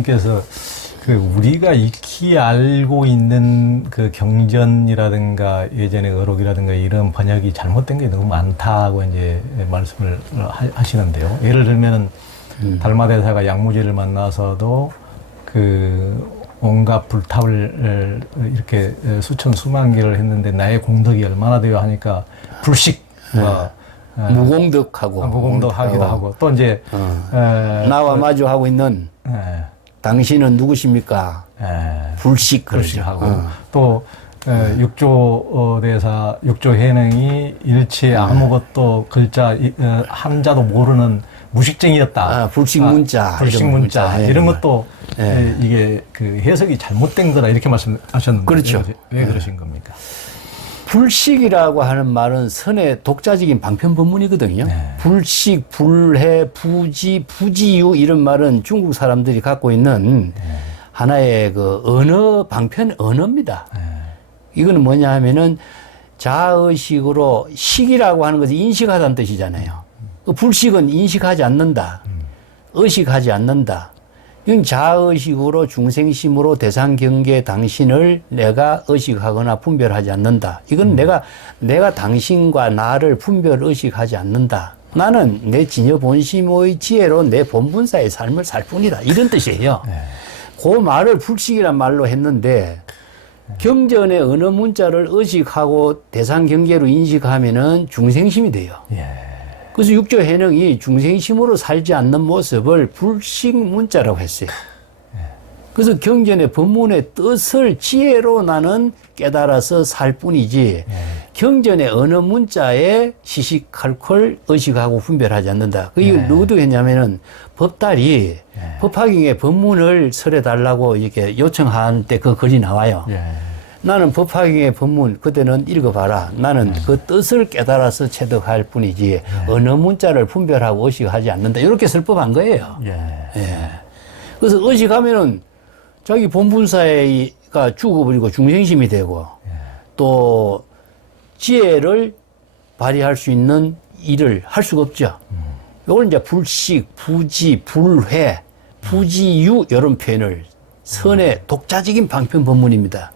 스님께서 그 우리가 익히 알고 있는 그 경전이라든가 예전의 어록이라든가 이런 번역이 잘못된 게 너무 많다고 이제 말씀을 하시는데요. 예를 들면은 달마대사가 양무지를 만나서도 그 온갖 불탑을 이렇게 수천 수만 개를 했는데 나의 공덕이 얼마나 되어 하니까 불식과 무공덕하고 무공덕하기도 하고 또 이제 나와 마주하고 있는 당신은 누구십니까? 불식하고 또 육조 대사 육조 해능이 일체 아무것도 글자 한자도 모르는 무식쟁이였다. 불식문자. 불식문자 이런 것도 이게 그 해석이 잘못된 거다 이렇게 말씀하셨는데 그렇죠. 왜 그러신 겁니까? 불식이라고 하는 말은 선의 독자적인 방편법문이거든요. 불식, 불해, 부지, 부지유 이런 말은 중국 사람들이 갖고 있는 하나의 그 언어, 방편 언어입니다. 이거는 뭐냐 하면은 자의식으로 식이라고 하는 것이 인식하다는 뜻이잖아요. 불식은 인식하지 않는다. 의식하지 않는다. 이건 자의식으로 중생심으로 대상경계 당신을 내가 의식하거나 분별하지 않는다. 이건 내가 당신과 나를 분별 의식하지 않는다. 나는 내 진여 본심의 지혜로 내 본분사의 삶을 살 뿐이다. 이런 뜻이에요. 그 말을 불식이란 말로 했는데 경전의 언어 문자를 의식하고 대상경계로 인식하면은 중생심이 돼요. 그래서 육조 해능이 중생심으로 살지 않는 모습을 불식문자라고 했어요. 그래서 경전의 법문의 뜻을 지혜로 나는 깨달아서 살 뿐이지 경전의 어느 문자에 시시칼콜 의식하고 분별하지 않는다. 그 이걸 누구도 했냐면은 법달이 법화경의 법문을 설해달라고 이렇게 요청한 때 그 글이 나와요. 나는 법화경의 법문 그때는 읽어봐라. 나는 그 뜻을 깨달아서 체득할 뿐이지 어느 문자를 분별하고 의식하지 않는다. 이렇게 설법한 거예요. 그래서 의식하면은 자기 본분사가 죽어버리고 중생심이 되고 또 지혜를 발휘할 수 있는 일을 할 수가 없죠. 이걸 이제 불식, 부지, 불회, 부지유 이런 표현을 선의 독자적인 방편 법문입니다.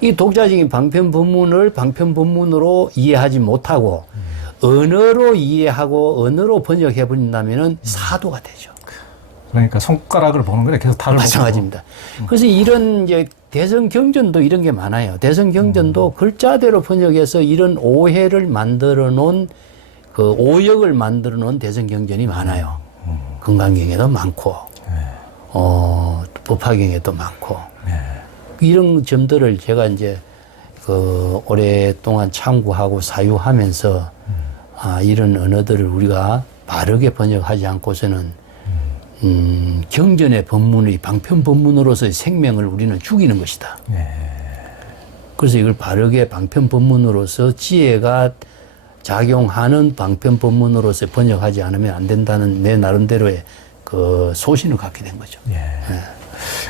이 독자적인 방편 법문을 방편 법문으로 이해하지 못하고 언어로 이해하고 언어로 번역해 버린다면은 사도가 되죠. 그러니까 손가락을 보는 거래 계속 달을 마찬가지입니다. 그래서 이런 이제 대성경전도 이런 게 많아요. 대성경전도 글자대로 번역해서 이런 오해를 만들어 놓은 그 오역을 만들어 놓은 대성경전이 많아요. 금강경에도 많고, 법화경에도 많고. 이런 점들을 제가 이제 그 오랫동안 참고하고 사유하면서 이런 언어들을 우리가 바르게 번역하지 않고서는 경전의 법문의 방편 법문으로서의 생명을 우리는 죽이는 것이다. 그래서 이걸 바르게 방편 법문으로서 지혜가 작용하는 방편 법문으로서 번역하지 않으면 안 된다는 내 나름대로의 그 소신을 갖게 된 거죠.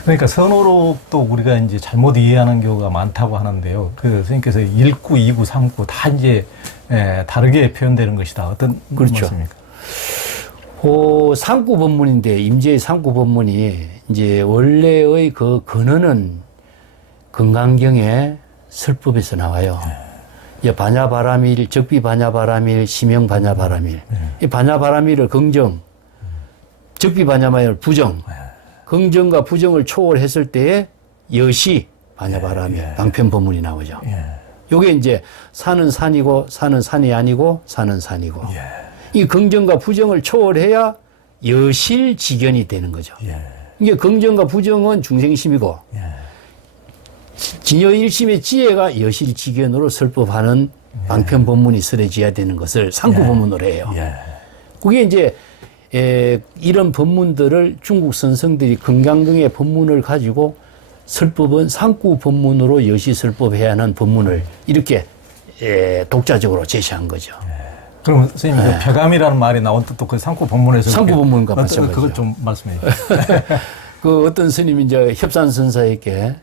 그러니까 선호록도 우리가 이제 잘못 이해하는 경우가 많다고 하는데요. 그 선생님께서 1구, 2구, 3구 다 이제 다르게 표현되는 것이다. 어떤 말씀입니까? 그 상구 법문인데 임재의 상구 법문이 이제 원래의 그 근원은 금강경의 설법에서 나와요. 반야바라밀, 적비반야바라밀, 심영반야바라밀. 이 반야바라밀을 긍정, 적비반야바라밀을 부정. 긍정과 부정을 초월했을 때에 여시 반야바라밀 방편 법문이 나오죠. 요게 이제 산은 산이고 산은 산이 아니고 산은 산이고. 이 긍정과 부정을 초월해야 여실지견이 되는 거죠. 이게 긍정과 부정은 중생심이고 진여일심의 지혜가 여실지견으로 설법하는 방편 법문이 설해져야 되는 것을 상구 법문으로 해요. 그게 이제 이런 법문들을 중국 선성들이 금강경의 법문을 가지고 설법은 상구 법문으로 여시 설법해야 하는 법문을 이렇게 독자적으로 제시한 거죠. 그럼 선생님 그 벼감이라는 말이 나온 뜻도 그 상구 법문에서 상구 법문과 마찬가지죠. 그것 좀 말씀해 주세요. 그 어떤 스님이 이제 협산선사에게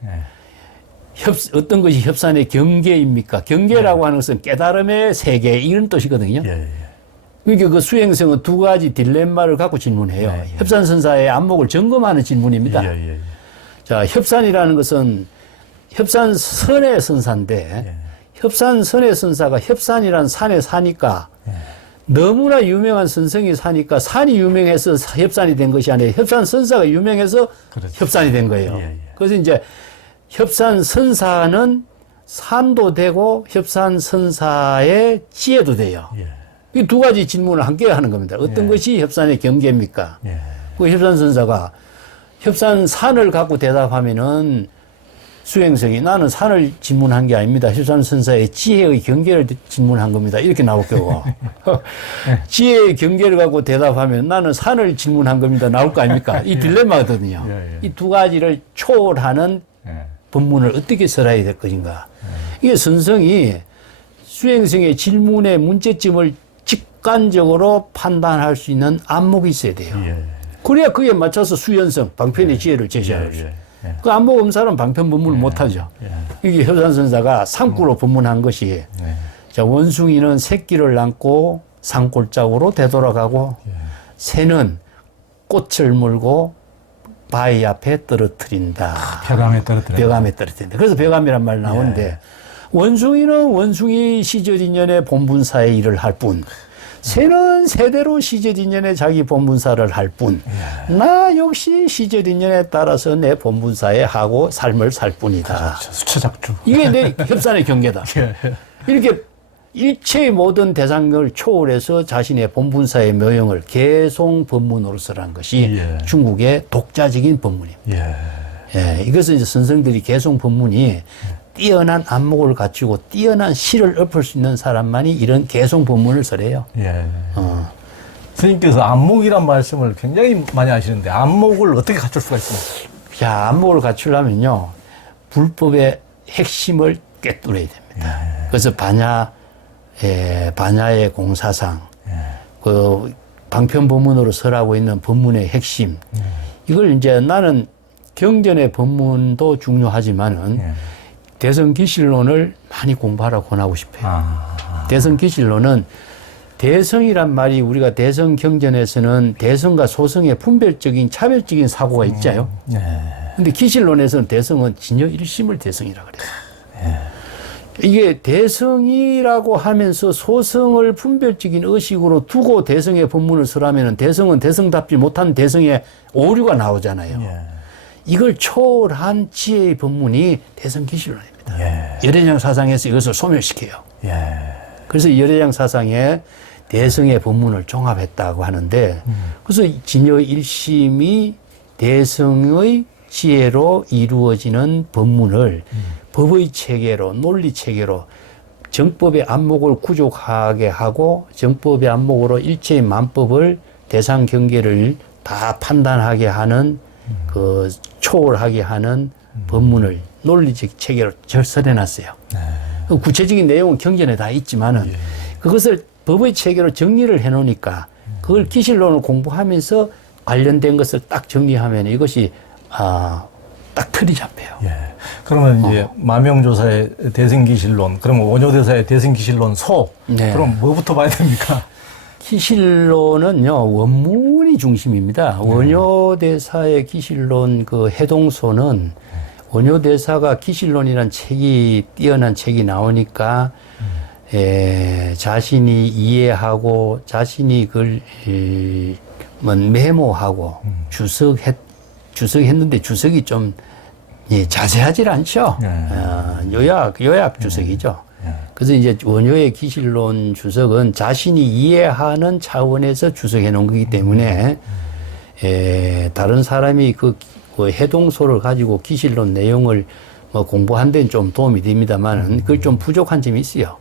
어떤 것이 협산의 경계입니까? 경계라고 하는 것은 깨달음의 세계 이런 뜻이거든요. 그러니까 그 수행성은 두 가지 딜레마를 갖고 질문해요. 네, 예. 협산선사의 안목을 점검하는 질문입니다. 예, 예. 자, 협산이라는 것은 협산선의 선사인데 예. 협산선의 선사가 협산이라는 산에 사니까 예. 너무나 유명한 선성이 사니까 산이 유명해서 협산이 된 것이 아니라 협산선사가 유명해서 그렇죠. 협산이 된 거예요. 예, 예. 그래서 이제 협산선사는 산도 되고 협산선사의 지혜도 돼요. 예. 이 두 가지 질문을 함께 하는 겁니다. 어떤 예. 것이 협산의 경계입니까? 예. 그 협산선사가 협산산을 갖고 대답하면은 수행성이 나는 산을 질문한 게 아닙니다. 협산선사의 지혜의 경계를 질문한 겁니다. 이렇게 나올 거고. 지혜의 경계를 갖고 대답하면 나는 산을 질문한 겁니다. 나올 거 아닙니까? 이 딜레마거든요. 예, 예. 이 두 가지를 초월하는 예. 법문을 어떻게 설해야 될 것인가. 이게 선성이 수행성의 질문의 문제점을 직관적으로 판단할 수 있는 안목이 있어야 돼요. 예. 그래야 그에 맞춰서 수연성, 방편의 지혜를 제시할 수 있어요. 예. 그 안목 없는 방편 법문을 못하죠. 예. 이게 협산선사가 산구로 법문한 것이 예. 자, 원숭이는 새끼를 안고 산골짜기로 되돌아가고 새는 꽃을 물고 바위 앞에 떨어뜨린다. 벼감에 떨어뜨려. 벼감에 떨어뜨린다. 그래서 벼감이란 말 나오는데 원숭이는 원숭이 시절인연의 본분사의 일을 할 뿐, 새는 새대로 시절인연의 자기 본분사를 할 뿐, 나 역시 시절인연에 따라서 내 본분사에 하고 삶을 살 뿐이다. 수차작주. 이게 내 협산의 경계다. 이렇게 일체의 모든 대상을 초월해서 자신의 본분사의 묘형을 개송 법문으로서 한 것이 예. 중국의 독자적인 법문입니다. 예. 예, 이것은 이제 선생들이 개송 법문이 뛰어난 안목을 갖추고 뛰어난 시를 읊을 수 있는 사람만이 이런 개송 법문을 설해요. 예. 스님께서 안목이란 말씀을 굉장히 많이 하시는데 안목을 어떻게 갖출 수가 있습니까? 자, 안목을 갖추려면요, 불법의 핵심을 꿰뚫어야 됩니다. 그래서 반야의 공사상, 그 방편 법문으로 설하고 있는 법문의 핵심, 이걸 이제 나는 경전의 법문도 중요하지만은 대성기실론을 많이 공부하라고 권하고 싶어요. 대성기실론은 대성이란 말이 우리가 대성경전에서는 대성과 소성의 분별적인 차별적인 사고가 있잖아요. 근데 기실론에서는 대성은 진여 일심을 대성이라 그래요. 이게 대성이라고 하면서 소성을 분별적인 의식으로 두고 대성의 법문을 설하면은 대성은 대성답지 못한 대성의 오류가 나오잖아요. 이걸 초월한 지혜의 법문이 대성기실론입니다. 열애장 사상에서 이것을 소멸시켜요. 그래서 열애장 사상에 대성의 법문을 종합했다고 하는데, 그래서 진여 일심이 대성의 지혜로 이루어지는 법문을 법의 체계로, 논리 체계로 정법의 안목을 구족하게 하고 정법의 안목으로 일체의 만법을 대상 경계를 다 판단하게 하는 그 초월하게 하는 법문을 논리적 체계로 설해놨어요. 구체적인 내용은 경전에 다 있지만은 그것을 법의 체계로 정리를 해놓으니까 그걸 기실론을 공부하면서 관련된 것을 딱 정리하면 이것이 딱 틀이 잡혀요. 그러면 이제 마명조사의 대승기실론, 그러면 원효대사의 대승기실론 소, 그럼 뭐부터 봐야 됩니까? 기실론은요, 원문이 중심입니다. 원효대사의 기실론 그 해동소는 원효대사가 기실론이라는 책이, 뛰어난 책이 나오니까, 자신이 이해하고, 자신이 그걸, 메모하고, 주석했는데 주석이 좀, 자세하질 않죠. 요약 주석이죠. 그래서 이제 원효의 기실론 주석은 자신이 이해하는 차원에서 주석해 놓은 거기 때문에 다른 사람이 그 해동소를 가지고 기실론 내용을 뭐 공부한 데는 좀 도움이 됩니다만 그걸 좀 부족한 점이 있어요.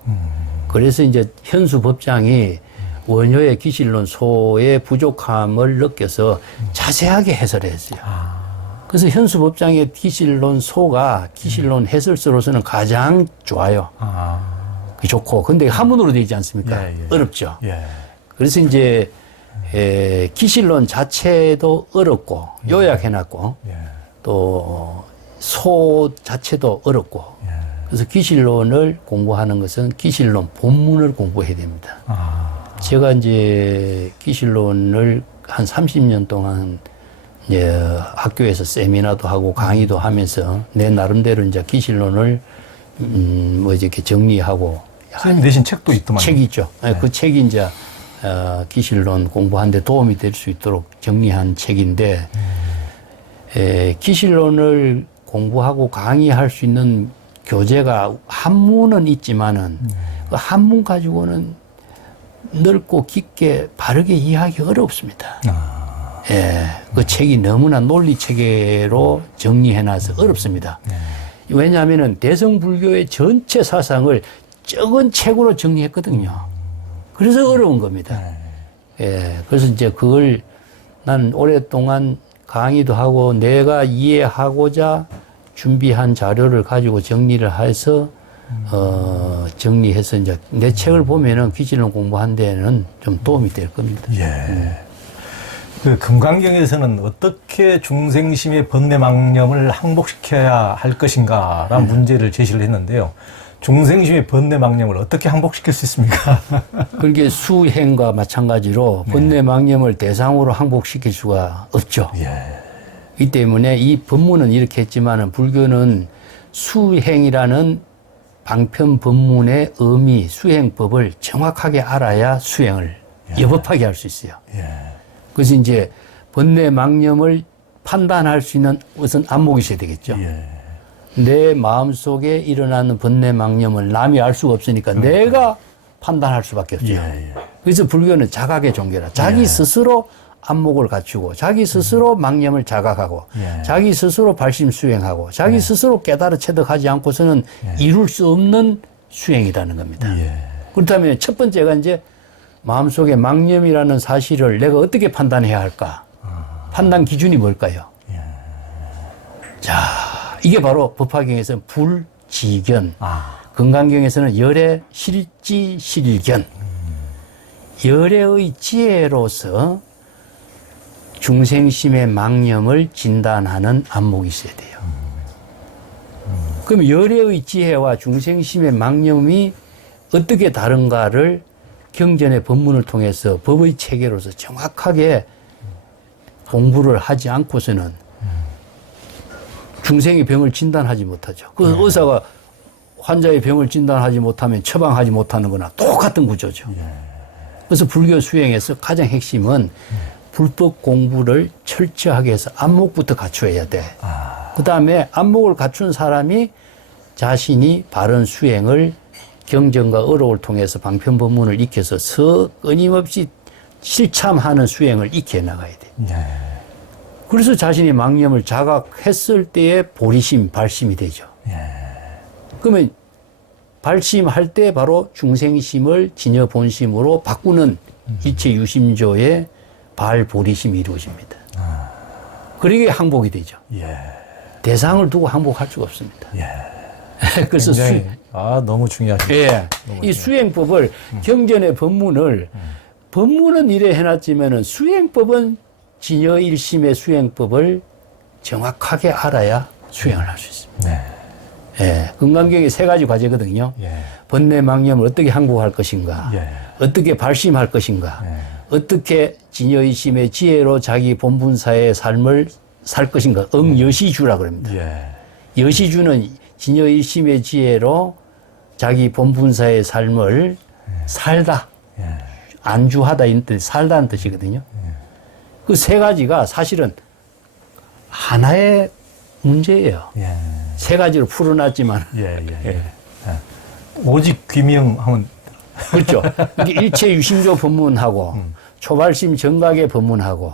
그래서 이제 현수 법장이 원효의 기실론 소의 부족함을 느껴서 자세하게 해설했어요. 그래서 현수 법장의 기실론 소가 기실론 해설서로서는 가장 좋아요. 좋고. 근데 한문으로 되어 있지 않습니까? 어렵죠. 그래서 이제, 기실론 자체도 어렵고, 요약해놨고, 또, 소 자체도 어렵고, 그래서 기실론을 공부하는 것은 기실론 본문을 공부해야 됩니다. 제가 이제 기실론을 한 30년 동안 이제 학교에서 세미나도 하고 강의도 하면서 내 나름대로 이제 기실론을 뭐 이렇게 정리하고 선생님 내신 책도 있더만. 책이 있죠. 그 책이 이제 기실론 공부하는데 도움이 될 수 있도록 정리한 책인데 기실론을 공부하고 강의할 수 있는 교재가 한문은 있지만은 그 한문 가지고는 넓고 깊게 바르게 이해하기 어렵습니다. 예, 그 책이 너무나 논리 체계로 정리해놔서 어렵습니다. 왜냐하면은 대성불교의 전체 사상을 적은 책으로 정리했거든요. 그래서 어려운 겁니다. 예, 그래서 이제 그걸 난 오랫동안 강의도 하고 내가 이해하고자 준비한 자료를 가지고 정리를 해서 정리해서 이제 내 책을 보면은 기질론 공부한 데는 좀 도움이 될 겁니다. 예. 그 금강경에서는 어떻게 중생심의 번뇌망념을 항복시켜야 할 것인가라는 문제를 제시를 했는데요. 중생심의 번뇌망념을 어떻게 항복시킬 수 있습니까? 그게 수행과 마찬가지로 번뇌망념을 대상으로 항복시킬 수가 없죠. 예. 이 때문에 이 법문은 이렇게 했지만은 불교는 수행이라는 방편 법문의 의미, 수행법을 정확하게 알아야 수행을 여법하게 할 수 있어요. 예. 그래서 이제 번뇌망념을 판단할 수 있는 우선 안목이 있어야 되겠죠. 예. 내 마음속에 일어나는 번뇌망념을 남이 알 수가 없으니까 내가 판단할 수밖에 없죠. 예. 그래서 불교는 자각의 종교라. 자기 스스로 안목을 갖추고 자기 스스로 망념을 자각하고 자기 스스로 발심 수행하고 자기 스스로 깨달아 체득하지 않고서는 이룰 수 없는 수행이라는 겁니다. 그렇다면 첫 번째가 이제 마음속에 망념이라는 사실을 내가 어떻게 판단해야 할까? 판단 기준이 뭘까요? 자, 이게 바로 법화경에서는 불지견, 금강경에서는 열의 실지실견, 열의 지혜로서 중생심의 망념을 진단하는 안목이 있어야 돼요. 그럼 열의 지혜와 중생심의 망념이 어떻게 다른가를 경전의 법문을 통해서 법의 체계로서 정확하게 공부를 하지 않고서는 중생의 병을 진단하지 못하죠. 그 의사가 환자의 병을 진단하지 못하면 처방하지 못하는 거나 똑같은 구조죠. 그래서 불교 수행에서 가장 핵심은 불법 공부를 철저하게 해서 안목부터 갖춰야 돼. 그 다음에 안목을 갖춘 사람이 자신이 바른 수행을 경전과 어록을 통해서 방편법문을 익혀서 끊임없이 실참하는 수행을 익혀 나가야 돼. 그래서 자신이 망념을 자각했을 때의 보리심, 발심이 되죠. 그러면 발심할 때 바로 중생심을 진여 본심으로 바꾸는 일체 유심조의 발보리심이 이루어집니다. 그러게 항복이 되죠. 대상을 두고 항복할 수가 없습니다. 그래서 굉장히, 너무 중요하죠. 이 수행법을 경전의 법문은 이래 해놨지만은 수행법은 진여일심의 수행법을 정확하게 알아야 수행을 할 수 있습니다. 금강경의 세 가지 과제거든요. 번뇌망념을 어떻게 항복할 것인가, 어떻게 발심할 것인가, 어떻게 진여의심의 지혜로 자기 본분사의 삶을 살 것인가. 여시주라 그럽니다. 여시주는 진여의심의 지혜로 자기 본분사의 삶을 살다, 안주하다 이런 뜻, 살다는 뜻이거든요. 그 세 가지가 사실은 하나의 문제예요. 세 가지로 풀어놨지만. 오직 귀명하면. 그렇죠. 이게 일체 유심조 법문하고 초발심 정각의 법문하고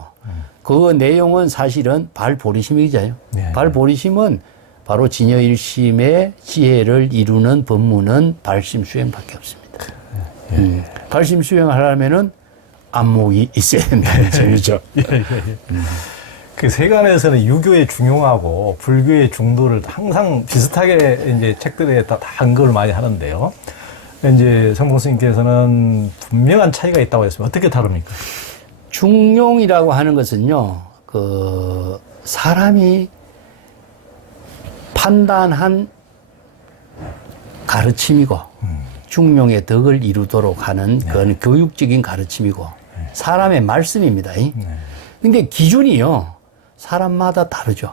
그 내용은 사실은 발보리심이잖아요. 발보리심은 바로 진여일심의 지혜를 이루는 법문은 발심 수행밖에 없습니다. 발심 수행을 하려면은 안목이 있어야 된다는 점이죠. 그 세간에서는 유교의 중용하고 불교의 중도를 항상 비슷하게 이제 책들에 다 한글을 많이 하는데요. 이제 성공 스님께서는 분명한 차이가 있다고 했습니다. 어떻게 다릅니까? 중용이라고 하는 것은요, 사람이 판단한 가르침이고, 중용의 덕을 이루도록 하는 그건 교육적인 가르침이고 사람의 말씀입니다. 근데 기준이요. 사람마다 다르죠.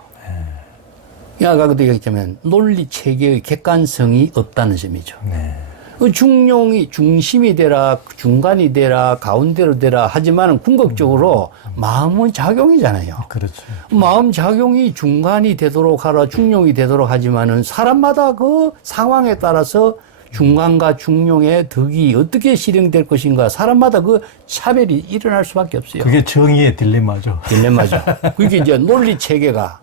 아까도 얘기했지만 논리 체계의 객관성이 없다는 점이죠. 그 중용이 중심이 되라, 중간이 되라, 가운데로 되라 하지만 궁극적으로 마음은 작용이잖아요. 그렇죠. 마음 작용이 중간이 되도록 하라, 중용이 되도록 하지만은 사람마다 그 상황에 따라서 중간과 중용의 덕이 어떻게 실행될 것인가 사람마다 그 차별이 일어날 수밖에 없어요. 그게 정의의 딜레마죠. 딜레마죠. 그게 이제 논리 체계가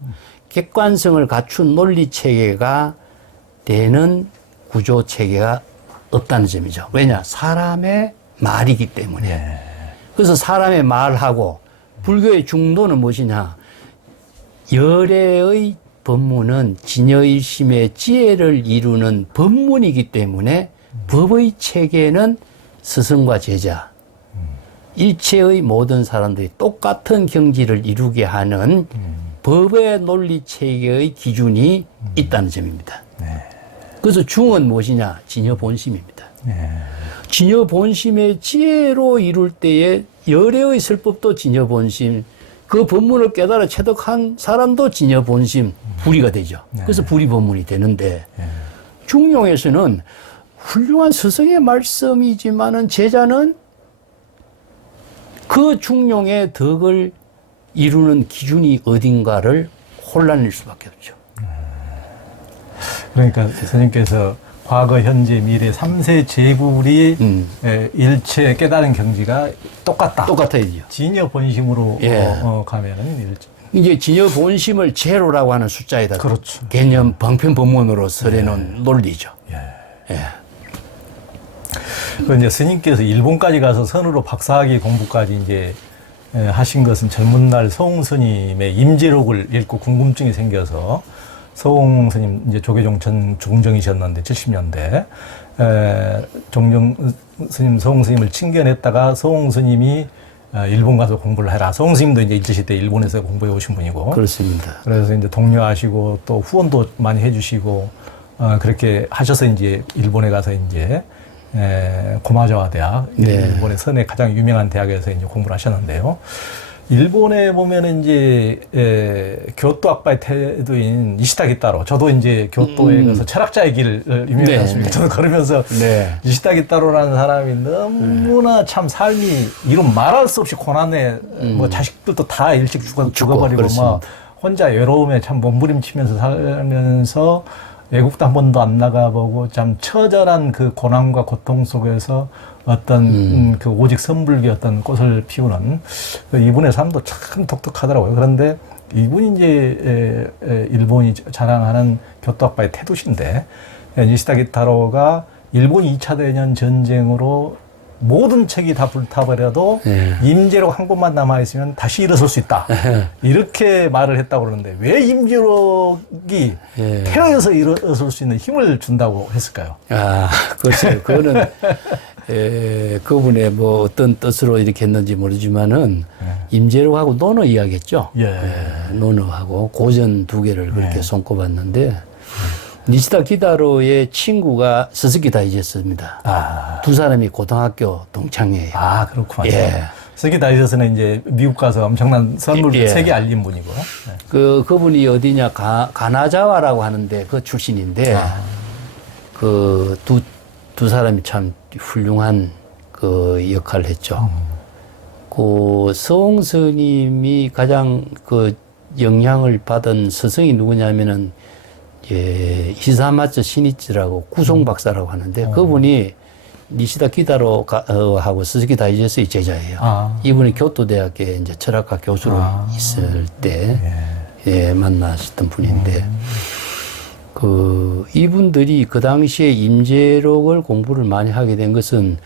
객관성을 갖춘 논리 체계가 되는 구조 체계가 없다는 점이죠. 왜냐? 사람의 말이기 때문에. 그래서 사람의 말하고 불교의 중도는 무엇이냐? 열애의 법문은 진여일심의 지혜를 이루는 법문이기 때문에 법의 체계는 스승과 제자, 일체의 모든 사람들이 똑같은 경지를 이루게 하는 법의 논리 체계의 기준이 있다는 점입니다. 그래서 중은 무엇이냐? 진여 본심입니다. 진여 본심의 지혜로 이룰 때에 열애의 설법도 진여 본심, 그 법문을 깨달아 체득한 사람도 진여 본심, 불이가 되죠. 그래서 불이 법문이 되는데 중용에서는 훌륭한 스승의 말씀이지만은 제자는 그 중용의 덕을 이루는 기준이 어딘가를 혼란일 수밖에 없죠. 그러니까 스님께서 과거, 현재, 미래 3세 제불이 일체 깨달은 경지가 똑같다. 똑같아야죠. 진여 본심으로 가면은 일체. 이제 진여 본심을 제로라고 하는 숫자에다 그렇죠. 개념 방편 법문으로 설해놓은 논리죠. 그 이제 스님께서 일본까지 가서 선으로 박사학위 공부까지 이제 하신 것은 젊은 날 서웅 스님의 임재록을 읽고 궁금증이 생겨서 서웅 스님 이제 조계종 전 중정이셨는데 70년대 종정 스님 서웅 스님을 친견했다가 서웅 스님이 일본 가서 공부를 해라. 서웅 스님도 이제 일제시대 일본에서 공부해 오신 분이고 그렇습니다. 그래서 이제 독려하시고 또 후원도 많이 해주시고 그렇게 하셔서 이제 일본에 가서 이제 고마자와 대학, 일본의 선의 가장 유명한 대학에서 이제 공부를 하셨는데요. 일본에 보면은 이제 교토 학파의 태도인 이시타 기타로, 저도 이제 교토에 가서 철학자의 길을 유명하지 않습니까? 저도 걸으면서 이시타 기타로라는 사람이 너무나 참 삶이 이런 말할 수 없이 고난에 뭐 자식들도 다 일찍 죽어버리고 막 혼자 외로움에 참 몸부림치면서 살면서 외국도 한 번도 안 나가보고 참 처절한 그 고난과 고통 속에서 어떤 그 오직 선불기 어떤 꽃을 피우는 이분의 삶도 참 독특하더라고요. 그런데 이분이 이제 일본이 자랑하는 교토학파의 태도신데 니시다 기타로가 일본 2차 대전 전쟁으로 모든 책이 다 불타버려도 임재록 한 곳만 남아있으면 다시 일어설 수 있다. 이렇게 말을 했다고 그러는데 왜 임재록이 태어나서 일어설 수 있는 힘을 준다고 했을까요? 아, 글쎄요. 그거는 그분의 뭐 어떤 뜻으로 이렇게 했는지 모르지만은 임재록하고 논어 이야기했죠. 논어하고 고전 두 개를 그렇게 손꼽았는데 니시다 기타로의 친구가 스스키 다이제스입니다. 두 사람이 고등학교 동창이에요. 아, 그렇구나. 스스키 다이제스는 이제 미국 가서 엄청난 선물을 세계 알린 분이고. 그분이 어디냐, 가나자와라고 하는데 그 출신인데, 그 두 사람이 참 훌륭한 그 역할을 했죠. 그 서웅 스님이 가장 그 영향을 받은 스승이 누구냐면은 히사마츠 시니츠라고 구송 박사라고 하는데 그분이 니시다 기타로 하고 스즈키 다이제스의 제자예요. 이분이 교토대학에 이제 철학과 교수로 있을 때 만나셨던 분인데 그 이분들이 그 당시에 임재록을 공부를 많이 하게 된 것은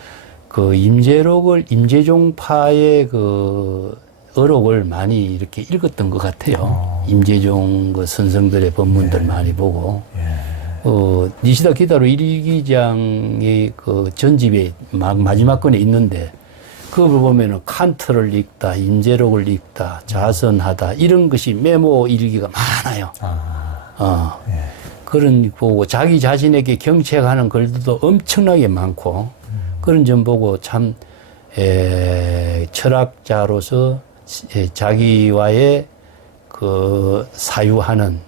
그 임재록을 임재종파의 그 어록을 많이 이렇게 읽었던 것 같아요. 임재종 그 선성들의 법문들 많이 보고. 니시다 기타로 1기장의 그 전집에 마지막 권에 있는데, 그걸 보면은 칸트를 읽다, 임재록을 읽다, 자선하다, 이런 것이 메모 일기가 많아요. 그런 보고 자기 자신에게 경책하는 글들도 엄청나게 많고 그런 점 보고 참 철학자로서 자기와의 그 사유하는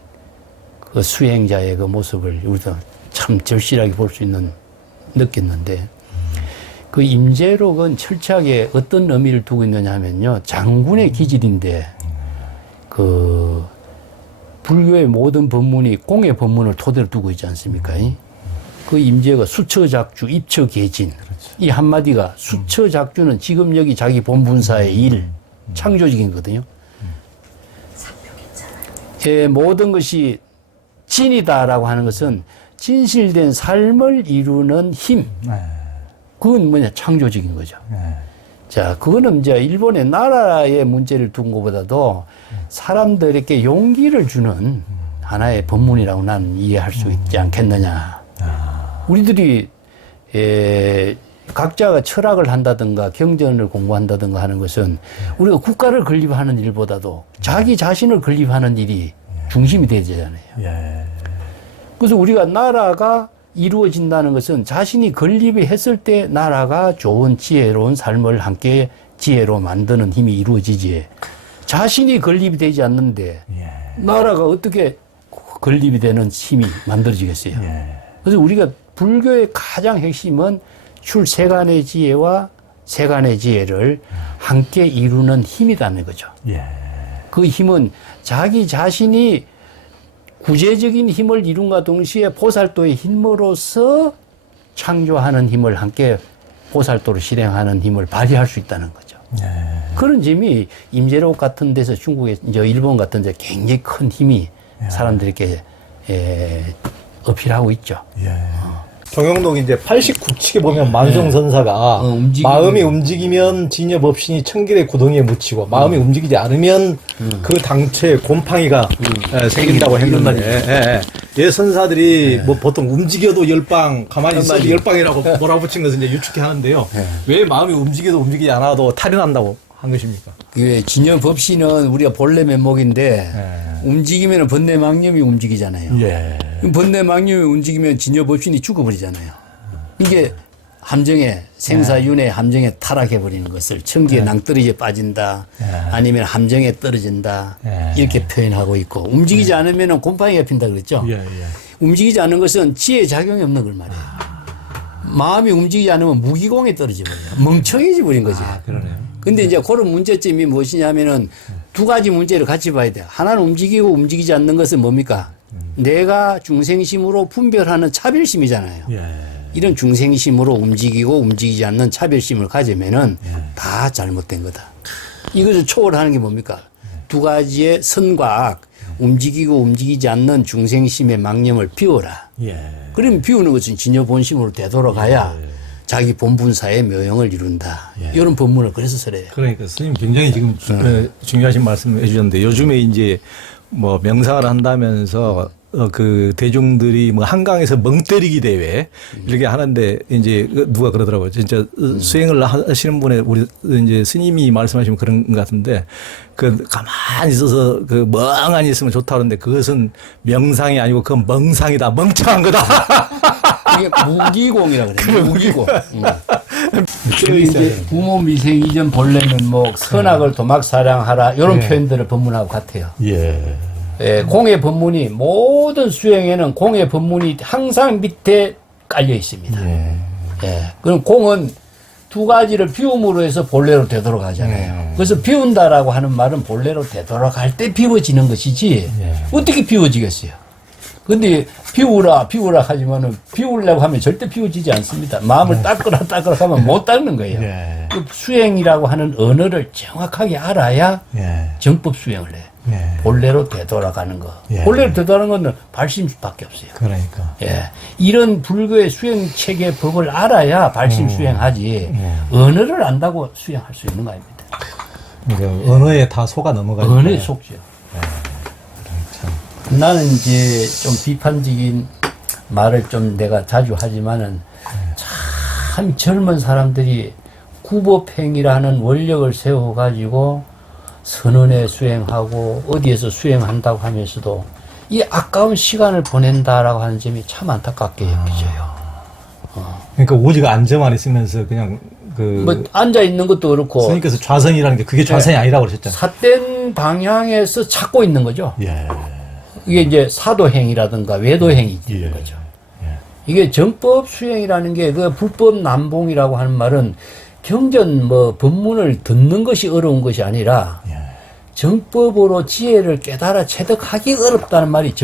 그 수행자의 그 모습을 우리도 참 절실하게 볼 수 있는 느꼈는데 그 임재록은 철저하게 어떤 의미를 두고 있느냐 하면요 장군의 기질인데 그 불교의 모든 법문이 공의 법문을 토대로 두고 있지 않습니까? 그 임재가 수처작주, 입처계진 이 한마디가 수처작주는 지금 여기 자기 본분사의 일 창조적인 거거든요. 모든 것이 진이다라고 하는 것은 진실된 삶을 이루는 힘. 그건 뭐냐 창조적인 거죠. 자, 그거는 이제 일본의 나라의 문제를 둔 것보다도 사람들에게 용기를 주는 하나의 법문이라고 나는 이해할 수 있지 않겠느냐. 우리들이 각자가 철학을 한다든가 경전을 공부한다든가 하는 것은 우리가 국가를 건립하는 일보다도 자기 자신을 건립하는 일이 중심이 되잖아요. 그래서 우리가 나라가 이루어진다는 것은 자신이 건립이 했을 때 나라가 좋은 지혜로운 삶을 함께 지혜로 만드는 힘이 이루어지지. 자신이 건립이 되지 않는데 나라가 어떻게 건립이 되는 힘이 만들어지겠어요. 그래서 우리가 불교의 가장 핵심은 출세간의 지혜와 세간의 지혜를 함께 이루는 힘이라는 거죠. 그 힘은 자기 자신이 구제적인 힘을 이룬과 동시에 보살도의 힘으로서 창조하는 힘을 함께 보살도로 실행하는 힘을 발휘할 수 있다는 거죠. 그런 점이 임재록 같은 데서 중국에, 이제 일본 같은 데 굉장히 큰 힘이 사람들에게 어필하고 있죠. 정영동 이제 89칙에 보면 만성선사가 마음이 움직이면 진여법신이 천길의 구덩이에 묻히고 마음이 움직이지 않으면 그 당초에 곰팡이가 생긴다고 했는데 예, 선사들이 뭐 보통 움직여도 열방 가만히 있어도 열방이라고 몰아붙인 것을 이제 유축해 하는데요. 왜 마음이 움직여도 움직이지 않아도 탈이 난다고 한 것입니까? 예, 진여법신은 우리가 본래 면목인데 움직이면 번뇌망념이 움직이잖아요. 번뇌망념이 움직이면 진여법신이 죽어버리잖아요. 이게 함정에 생사윤회 함정에 타락해버리는 것을 천기에 낭떠러지에 빠진다 아니면 함정에 떨어진다 이렇게 표현하고 있고 움직이지 않으면 곰팡이가 핀다 그랬죠. 움직이지 않는 것은 지혜 작용이 없는 걸 말이에요. 마음이 움직이지 않으면 무기공에 떨어져 버려요. 멍청해져 버린 거죠. 그러네요. 근데 이제 그런 문제점이 무엇이냐면은 두 가지 문제를 같이 봐야 돼요. 하나는 움직이고 움직이지 않는 것은 뭡니까? 내가 중생심으로 분별하는 차별심이잖아요. 이런 중생심으로 움직이고 움직이지 않는 차별심을 가지면은 다 잘못된 거다. 이것을 초월하는 게 뭡니까? 두 가지의 선과 악, 움직이고 움직이지 않는 중생심의 망념을 비워라. 그러면 비우는 것은 진여 본심으로 되돌아가야 자기 본분사의 묘용을 이룬다. 이런 법문을 그래서 설해요. 그러니까 스님 굉장히 지금 중요하신 말씀을 해주셨는데 요즘에 이제 뭐 명상을 한다면서 그 대중들이 뭐 한강에서 멍 때리기 대회 이렇게 하는데 이제 누가 그러더라고요. 진짜 수행을 하시는 분의 우리 이제 스님이 말씀하시면 그런 것 같은데 그 가만히 있어서 그 멍하니 있으면 좋다 그러는데 그것은 명상이 아니고 그건 멍상이다. 멍청한 거다. 이게 무기공이라고 그래요. 무기공. 이제 부모 미생 이전 본래 면목 선악을 도막 사량하라 이런 표현들을 법문하고 같아요. 공의 법문이 모든 수행에는 공의 법문이 항상 밑에 깔려 있습니다. 그럼 공은 두 가지를 비움으로 해서 본래로 되돌아가잖아요. 그래서 비운다라고 하는 말은 본래로 되돌아갈 때 비워지는 것이지 어떻게 비워지겠어요? 근데 비우라 하지만은 비우려고 하면 절대 비워지지 않습니다. 마음을 닦으라 하면 못 닦는 거예요. 그 수행이라고 하는 언어를 정확하게 알아야 정법 수행을 해. 본래로 되돌아가는 거. 본래로 되돌아가는 건 발심밖에 없어요. 그러니까. 이런 불교의 수행 체계 법을 알아야 발심 수행하지. 언어를 안다고 수행할 수 있는 거 아닙니다. 그러니까 언어에 다 속아 넘어가죠. 언어에 속죠. 나는 이제 좀 비판적인 말을 좀 내가 자주 하지만은 참 젊은 사람들이 구법행위라는 원력을 세워가지고 선언에 수행하고 어디에서 수행한다고 하면서도 이 아까운 시간을 보낸다라고 하는 점이 참 안타깝게 여겨져요. 그러니까 오직 앉아만 있으면서 그냥 뭐 앉아 있는 것도 그렇고 스님께서 좌선이라는 게 그게 좌선이 아니라고 그러셨잖아요. 삿된 방향에서 찾고 있는 거죠. 예. 이게 이제 사도행위라든가 외도행위 있는 거죠. 이게 정법 수행이라는 게 그 불법 남봉이라고 하는 말은 경전 뭐 법문을 듣는 것이 어려운 것이 아니라 정법으로 지혜를 깨달아 체득하기 어렵다는 말이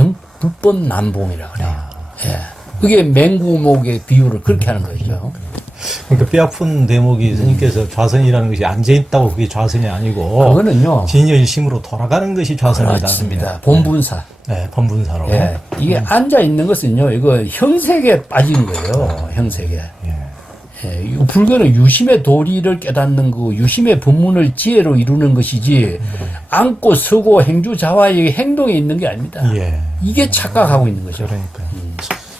불법 남봉이라고 그래요. 예. 그게 맹구목의 비유를 그렇게 하는 거죠. 그러니까 뼈 아픈 대목이 스님께서 좌선이라는 것이 앉아있다고 그게 좌선이 아니고 그거는요. 진여일심으로 돌아가는 것이 좌선이다. 그렇습니다. 본분사. 네, 본분사로. 예. 이게 앉아 있는 것은요, 이거 형색에 빠진 거예요. 형색에. 예. 이 불교는 유심의 도리를 깨닫는 거, 유심의 본문을 지혜로 이루는 것이지, 앉고 서고 행주자와의 행동에 있는 게 아닙니다. 예. 이게 착각하고 있는 거죠. 그러니까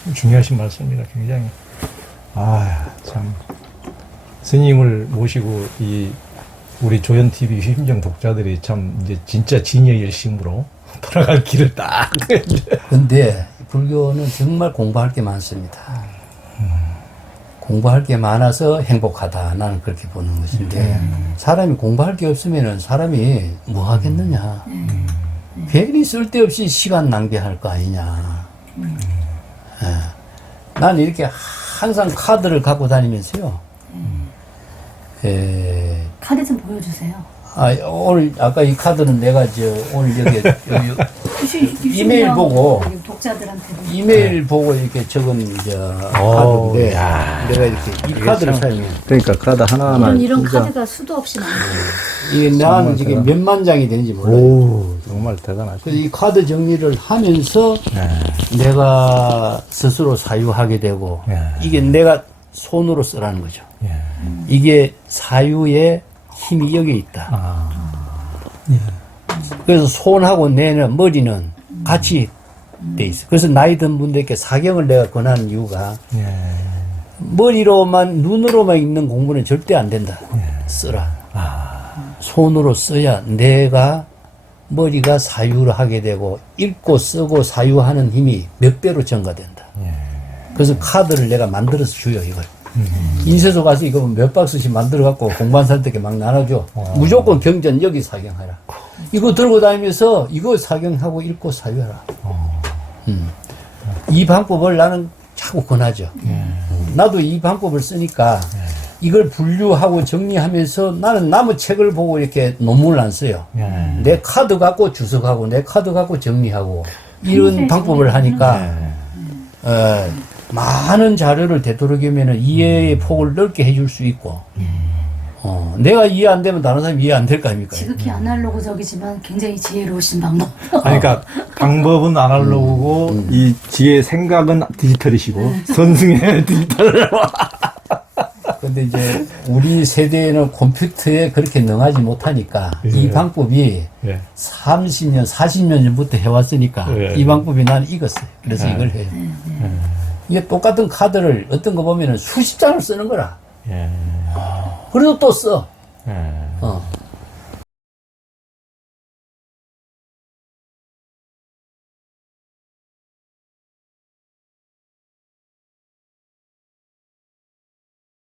참 중요하신 말씀입니다. 굉장히 참 스님을 모시고 이 우리 조연 TV 휘심정 독자들이 참 이제 진짜 진여일심으로 돌아갈 길을 딱. 근데 불교는 정말 공부할 게 많습니다. 공부할 게 많아서 행복하다. 나는 그렇게 보는 것인데, 사람이 공부할 게 없으면은 사람이 뭐 하겠느냐. 괜히 쓸데없이 시간 낭비할 거 아니냐. 예. 난 이렇게 항상 카드를 갖고 다니면서요. 카드 좀 보여주세요. 오늘 아까 이 카드는 내가 오늘 여기 이메일 보고 독자들한테 보고 이렇게 적은 카드인데 내가 이렇게 이 카드를 사용해. 그러니까 카드 하나하나. 이런 카드가 수도 없이 많아요. 이게 나는 지금 몇만 장이 되는지 몰라요. 오, 정말 대단하시네. 그래서 이 카드 정리를 하면서 내가 스스로 사유하게 되고 이게 내가 손으로 쓰라는 거죠. 이게 사유의 힘이 여기 있다. 그래서 손하고 뇌는 머리는 같이 돼 있어. 그래서 나이 든 분들께 사경을 내가 권하는 이유가 머리로만 눈으로만 읽는 공부는 절대 안 된다. 쓰라. 손으로 써야 내가 머리가 사유를 하게 되고 읽고 쓰고 사유하는 힘이 몇 배로 증가된다. 그래서 카드를 내가 만들어서 줘요, 이걸. 인쇄소 가서 이거 몇 박스씩 만들어갖고 공부한 사람들께 막 나눠줘. 무조건 경전 여기 사경하라. 이거 들고 다니면서 이거 사경하고 읽고 사유하라. 이 방법을 나는 자꾸 권하죠. 나도 이 방법을 쓰니까 이걸 분류하고 정리하면서 나는 남의 책을 보고 이렇게 논문을 안 써요. 내 카드 갖고 주석하고 내 카드 갖고 정리하고 이런 방법을 하니까 많은 자료를 되도록이면 이해의 폭을 넓게 해줄 수 있고 내가 이해 안 되면 다른 사람이 이해 안 될 거 아닙니까? 지극히 아날로그적이지만 굉장히 지혜로우신 방법. 그러니까 방법은 아날로그고 이 지혜 생각은 디지털이시고 선승의 디지털. 근데 이제 우리 세대에는 컴퓨터에 그렇게 능하지 못하니까 이 방법이 30년, 40년 전부터 해왔으니까 이 방법이 나는 익었어요. 그래서 이걸 해요. 이게 똑같은 카드를 어떤 거 보면은 수십 장을 쓰는 거라. 그래도 또 써.